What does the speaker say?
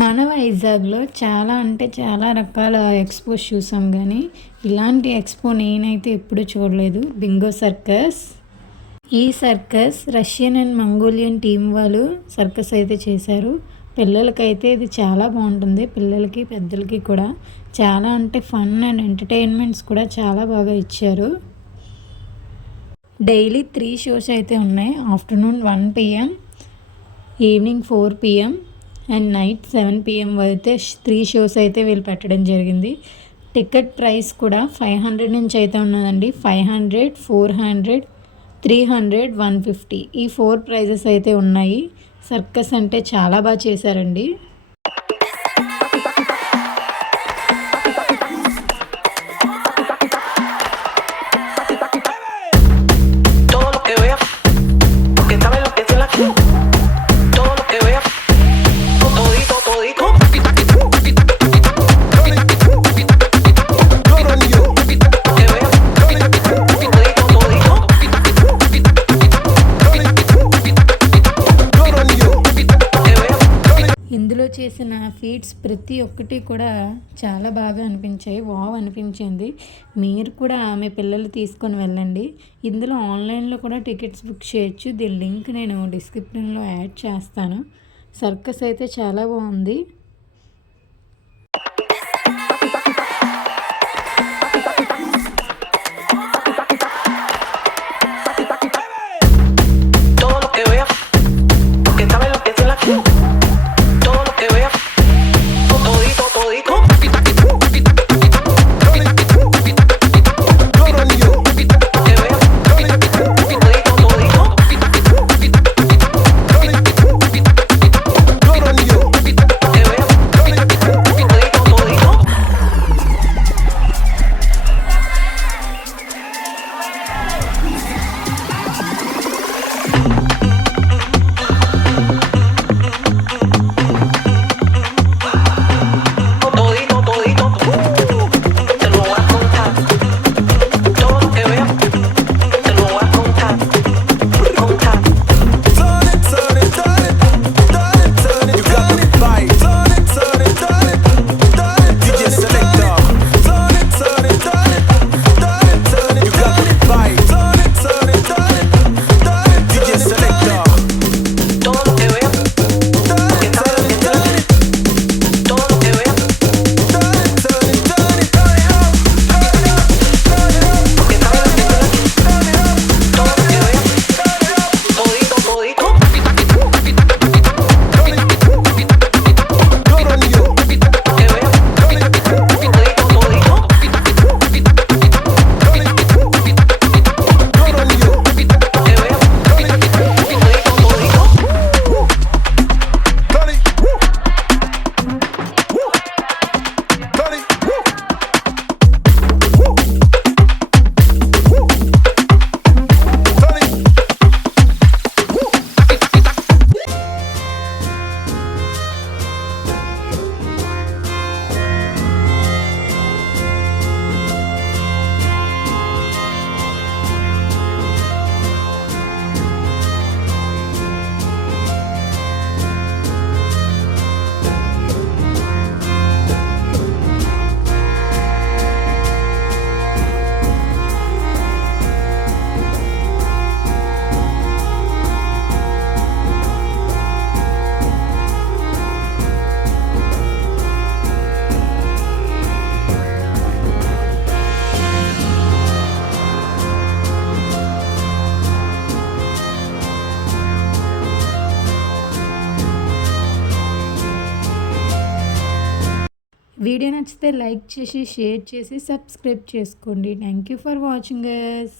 మన వైజాగ్లో చాలా అంటే చాలా రకాల ఎక్స్పోస్ చూసాం, కానీ ఇలాంటి ఎక్స్పో నేనైతే ఎప్పుడూ చూడలేదు. Bingo circus. ఈ circus Russian and Mongolian team వాళ్ళు సర్కస్ అయితే చేశారు. పిల్లలకైతే ఇది చాలా బాగుంటుంది. పిల్లలకి పెద్దలకి కూడా చాలా అంటే ఫన్ అండ్ ఎంటర్టైన్మెంట్స్ కూడా చాలా బాగా ఇచ్చారు. డైలీ 3 షోస్ అయితే ఉన్నాయి. ఆఫ్టర్నూన్ 1 PM, evening 4 PM and night 7 PM అయితే 3 షోస్ అయితే వీళ్ళు పెట్టడం జరిగింది. టికెట్ ప్రైస్ కూడా 500 నుంచి అయితే ఉన్నదండి. 500, 400, 300, 150 ఈ 4 ప్రైజెస్ అయితే ఉన్నాయి. సర్కస్ అంటే చాలా బాగా చేశారండి. ఇందులో చేసిన ఫీట్స్ ప్రతి ఒక్కటి కూడా చాలా బాగా అనిపించాయి. వావ్ అనిపించింది. మీరు కూడా మీ పిల్లలు తీసుకొని వెళ్ళండి. ఇందులో ఆన్లైన్లో కూడా టికెట్స్ బుక్ చేయొచ్చు. దీని లింక్ నేను డిస్క్రిప్షన్లో యాడ్ చేస్తాను. సర్కస్ అయితే చాలా బాగుంది. వీడియో నచ్చితే లైక్ చేసి, షేర్ చేసి, సబ్స్క్రైబ్ చేసుకోండి. Thank you for watching us.